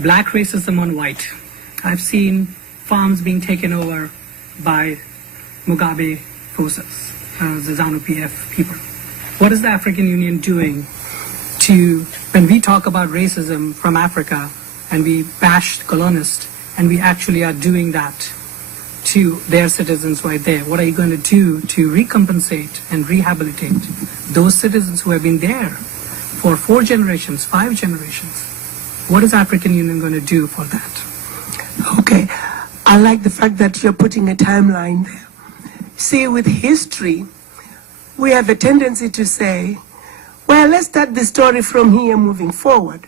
black racism on white. I've seen farms being taken over by Mugabe forces, the ZANU-PF people. What is the African Union doing to, when we talk about racism from Africa and we bash colonists, and we actually are doing that to their citizens right there, what are you going to do to recompensate and rehabilitate those citizens who have been there for 4 generations, 5 generations? What is African Union going to do for that? Okay, I like the fact that you're putting a timeline there. See, with history, we have a tendency to say, well, let's start the story from here moving forward.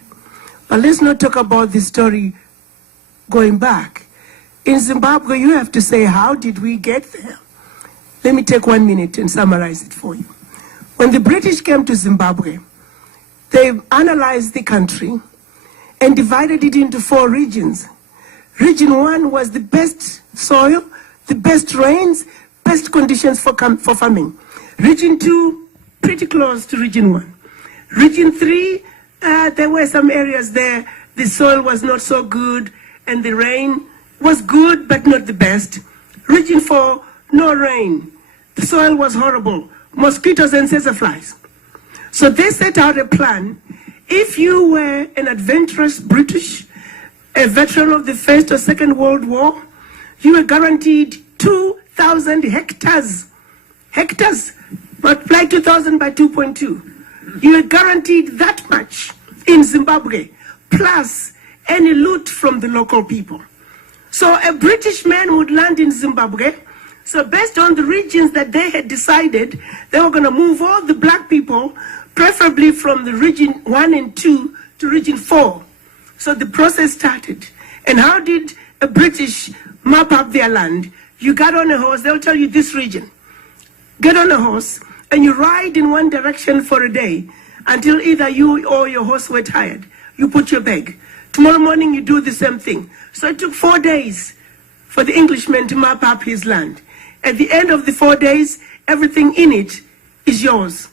But let's not talk about the story going back. In Zimbabwe, you have to say, how did we get there? Let me take 1 minute and summarize it for you. When the British came to Zimbabwe, they analyzed the country and divided it into 4 regions. Region 1 was the best soil, the best rains, best conditions for farming. Region 2, pretty close to Region 1. Region 3, there were some areas there, the soil was not so good, and the rain was good, but not the best. Region 4, no rain. The soil was horrible. Mosquitoes and sesaflies. So they set out a plan. If you were an adventurous British, a veteran of the First or Second World War, you were guaranteed 2,000 hectares. Hectares, multiply 2,000 by 2.2. You were guaranteed that much in Zimbabwe, plus any loot from the local people. So a British man would land in Zimbabwe. So based on the regions that they had decided, they were going to move all the black people, preferably from the region 1 and 2 to region 4. So the process started. And how did a British map up their land? You got on a horse, they'll tell you this region. Get on a horse and you ride in one direction for a day until either you or your horse were tired. You put your bag. Tomorrow morning you do the same thing. So it took 4 days for the Englishman to map up his land. At the end of the 4 days, everything in it is yours.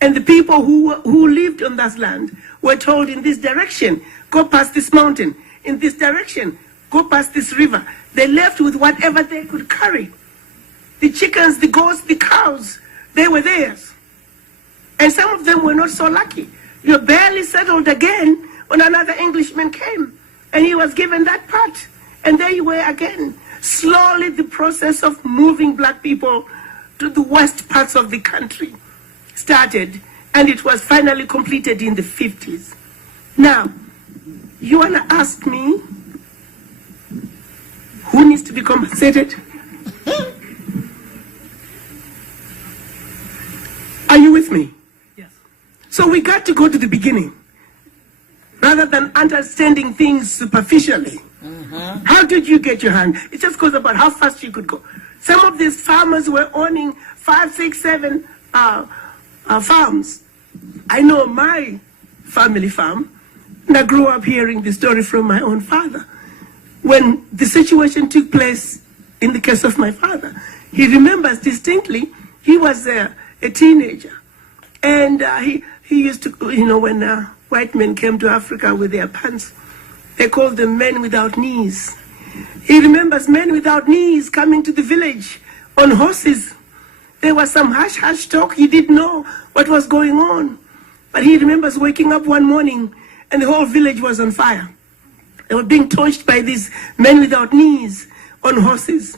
And the people who lived on that land were told, in this direction, go past this mountain. In this direction, go past this river. They left with whatever they could carry. The chickens, the goats, the cows, they were theirs. And some of them were not so lucky. You barely settled again when another Englishman came, and he was given that part. And there you were again. Slowly the process of moving black people to the west parts of the country started, and it was finally completed in the 50s. Now, you want to ask me who needs to be compensated? Are you with me? Yes. So we got to go to the beginning rather than understanding things superficially. How did you get your hand? It just goes about how fast you could go. Some of these farmers were owning 5, 6, 7 farms. I know my family farm, and I grew up hearing the story from my own father. When the situation took place in the case of my father, he remembers distinctly, he was a teenager. And he used to, when white men came to Africa with their pants, they called them men without knees. He remembers men without knees coming to the village on horses. There was some hush-hush talk. He didn't know what was going on. But he remembers waking up one morning and the whole village was on fire. They were being torched by these men without knees on horses.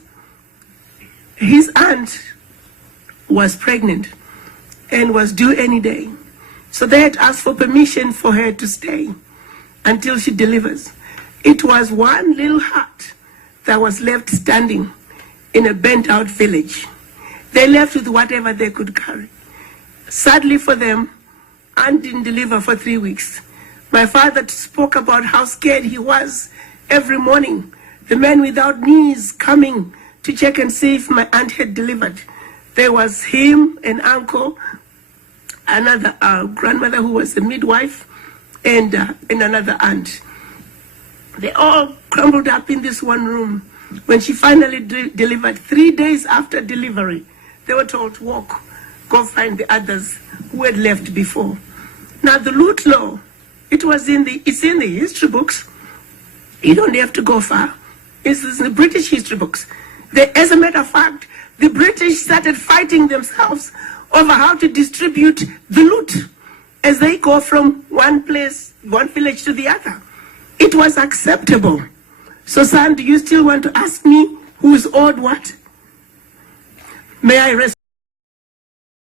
His aunt was pregnant and was due any day. So they had asked for permission for her to stay until she delivers. It was one little hut that was left standing in a burnt-out village. They left with whatever they could carry. Sadly for them, Aunt didn't deliver for 3 weeks. My father spoke about how scared he was every morning. The men without knees coming to check and see if my aunt had delivered. There was him, an uncle, another grandmother who was a midwife, and another aunt. They all crumbled up in this one room. When she finally delivered, 3 days after delivery, they were told to walk, go find the others who had left before. Now the loot law, it's in the history books. You don't have to go far. This is in the British history books. As a matter of fact, the British started fighting themselves over how to distribute the loot as they go from one place, one village to the other. It was acceptable. So, son, do you still want to ask me who's owed what? May I rest?